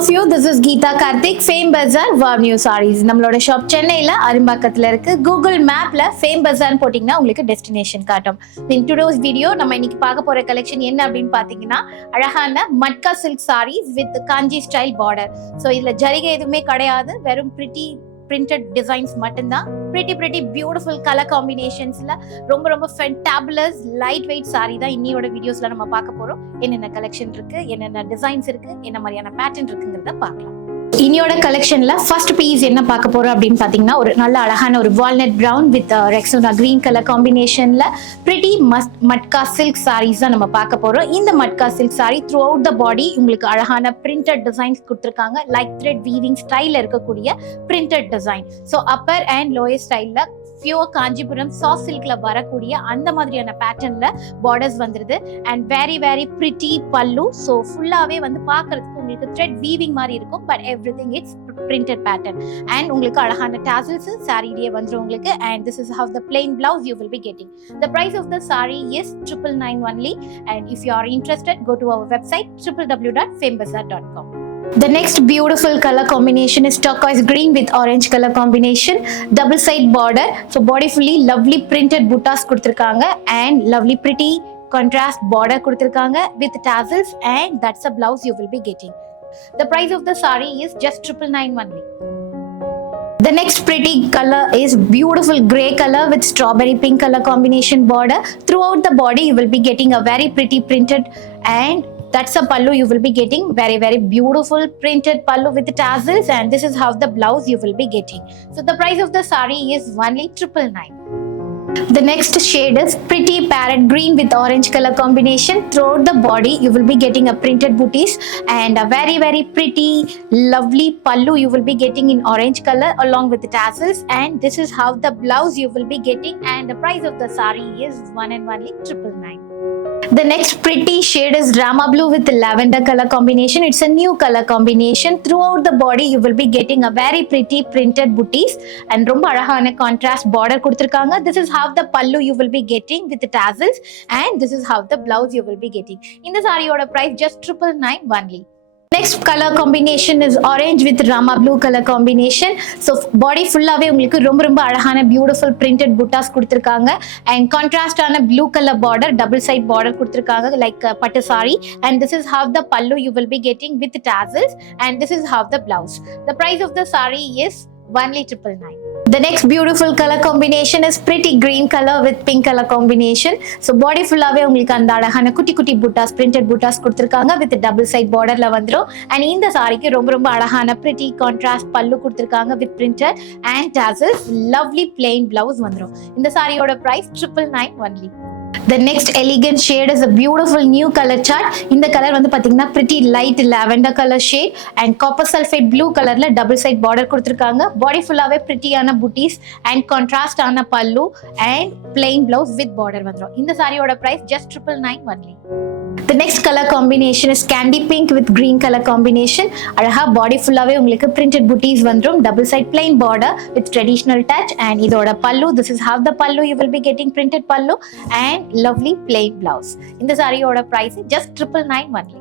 of you, this is Geeta Karthik, FameBazaar, Wow New Sarees. நம்மளோட ஷாப் சென்னையில அரும்பாக்கத்துல இருக்கு. கூகுள் மேப்ல FameBazaar போட்டீங்கன்னா உங்களுக்கு டெஸ்டினேஷன் காட்டும். In today's video நம்ம இன்னைக்கு பார்க்க போற கலெக்ஷன் என்ன அப்படின்னு பாத்தீங்கன்னா அழகான matka silk sarees with kanji style border. So இதுல ஜரிகை எதுவுமே கிடையாது, வெறும் pretty printed designs மட்டும்தான். pretty beautiful color combinationsல ரொம்ப fantabulous lightweight saree தான் இன்னியோட வீடியோஸ்ல நம்ம பார்க்க போறோம். என்னென்ன கலெக்ஷன் இருக்கு, என்னென்ன டிசைன்ஸ் இருக்கு, என்ன மாதிரியான பேட்டர்ன் இருக்குங்கிறத பார்க்கலாம். இன்னியோட கலெக்ஷன்ல ஃபர்ஸ்ட் பீஸ் என்ன பார்க்க போறோம் அப்படின்னு பாத்தீங்கன்னா ஒரு நல்ல அழகான ஒரு walnut brown with Rexona green colour காம்பினேஷன்ல பிரிட்டி மட்கா சில்க் சாரீஸ் தான் நம்ம பார்க்க போறோம். இந்த matka silk sari throughout the body உங்களுக்கு அழகான பிரிண்டட் டிசைன்ஸ் கொடுத்துருக்காங்க. லைக் த்ரெட் வீவிங் ஸ்டைல்ல இருக்கக்கூடிய printed design. So upper and lower ஸ்டைல்ல பியூர் காஞ்சிபுரம் சாஃப்ட் சில்க்ல வரக்கூடிய அந்த மாதிரியான பேட்டர்ன்ல பார்டர்ஸ் வந்துருது. And very pretty pallu. So ஃபுல்லாவே வந்து பாக்குறதுக்கு உங்களுக்கு த்ரெட் வீவிங் மாதிரி இருக்கும். But everything it's printed pattern. And உங்களுக்கு அழகான tassels சாரியிலே வந்துரும் உங்களுக்கு. And this is how the plain blouse you will be getting. The price of the saree is 999 only. And if you are interested, go to our website www.famebazaar.com. The next beautiful color combination is turquoise green with orange color combination, double side border. So body fully lovely printed buttas kuduthirukanga and lovely pretty contrast border kuduthirukanga with tassels, and that's the blouse you will be getting. The price of the saree is just 999 only. The next pretty color is beautiful grey color with strawberry pink color combination border. Throughout the body you will be getting a very pretty printed, and that's a pallu you will be getting. Very beautiful printed pallu with tassels, and this is how the blouse you will be getting. So the price of the saree is only 999. The next shade is pretty parrot green with orange color combination. Throughout the body you will be getting a printed booties and a very pretty lovely pallu you will be getting in orange color along with the tassels, and this is how the blouse you will be getting, and the price of the saree is one and only 999. The next pretty shade is Rama blue with lavender color combination. It's a new color combination. Throughout the body you will be getting a very pretty printed booties and romba alagana contrast border kuduthirukanga. This is how the pallu you will be getting with the tassels, and this is how the blouse you will be getting. In the saree order price just 999 only. Next color combination is orange with Rama blue color combination. So body full-ஆவே உங்களுக்கு ரொம்ப அழகான beautiful printed buttas கொடுத்திருக்காங்க, and contrast ஆன blue color border, double side border கொடுத்திருக்காங்க like பட்டு saree, and this is how the pallu you will be getting with tassels, and this is how the blouse. The price of the saree is only 999. The next beautiful color combination is pretty green color with pink color combination. So body full-ஆவே உங்களுக்கு அந்த அழகான குட்டி buttas printed buttas கொடுத்திருக்காங்க with double side borderல வந்துரும். and இந்த சாரிக்கு ரொம்ப அழகான pretty contrast pallu கொடுத்திருக்காங்க with printed and tassels, lovely plain blouse வந்துரும். இந்த சாரியோட price 999 only. The next elegant shade is a beautiful new color chart. இந்த கலர் வந்து பாத்தீங்கன்னா pretty light lavender color shade and copper sulphate blue colorல double side border கொடுத்திருக்காங்க. body full-ஆவே pretty ஆன booties and contrast ஆன pallu and plain blouse with border வந்துரும். இந்த சாரியோட price just 999 only. The next color combination is candy pink with green color combination. அழகா body full-ஆவே உங்களுக்கு printed booties வந்துரும், double side plain border with traditional touch, and இதோட pallu, this is how the pallu you will be getting, printed pallu and lovely plain blouse. இந்த சாரியோட price just 999 only.